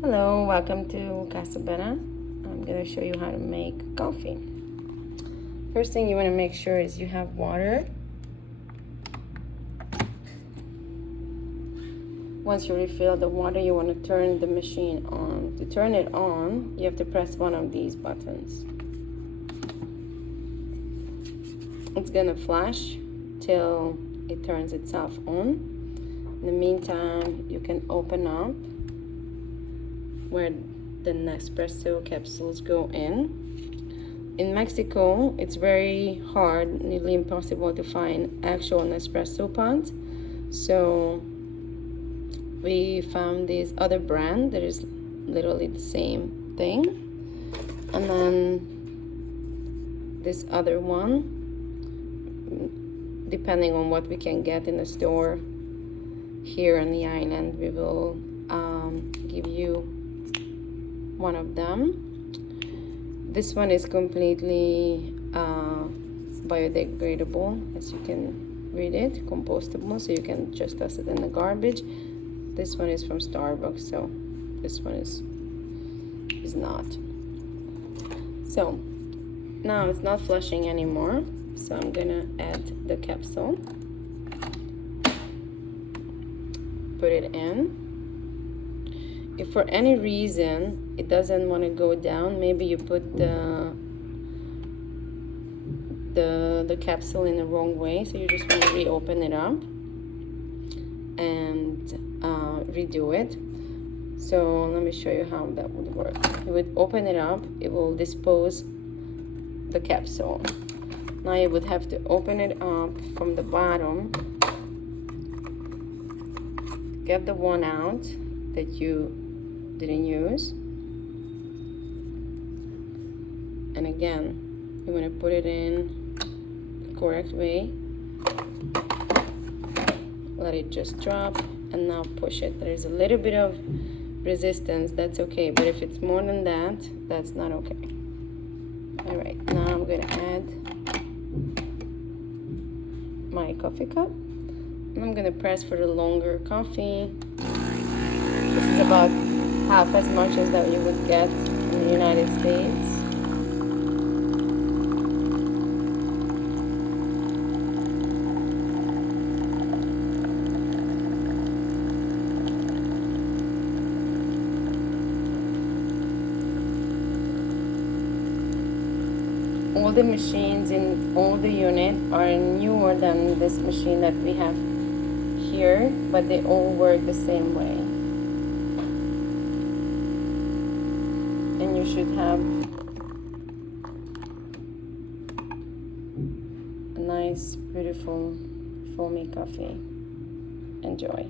Hello, welcome to Casa Bene. I'm going to show you how to make coffee. First thing you want to make sure is you have water. Once you refill the water, you want to turn the machine on. To turn it on, you have to press one of these buttons. It's going to flash till it turns itself on. In the meantime, you can open up where the Nespresso capsules go in. In Mexico, it's very hard, nearly impossible to find actual Nespresso pods. So we found this other brand that is literally the same thing. And then this other one, depending on what we can get in the store here on the island, we will give you one of them. This one is completely biodegradable, as you can read it, compostable, so you can just toss it in the garbage. This one is from Starbucks, so this one is not. So now it's not flushing anymore, so I'm gonna add the capsule, put it in. If for any reason it doesn't want to go down, maybe you put the capsule in the wrong way, so you just want to reopen it up and redo it. So let me show you how that would work. You would open it up, it will dispose the capsule. Now you would have to open it up from the bottom, get the one out that you didn't use, and again you want to put it in the correct way, let it just drop, and now push it. There's a little bit of resistance, that's okay, but if it's more than that, that's not okay. All right, now I'm going to add my coffee cup, and I'm going to press for the longer coffee. This is about half as much as that you would get in the United States. All the machines in all the unit are newer than this machine that we have here, but they all work the same way. And you should have a nice, beautiful, foamy coffee. Enjoy.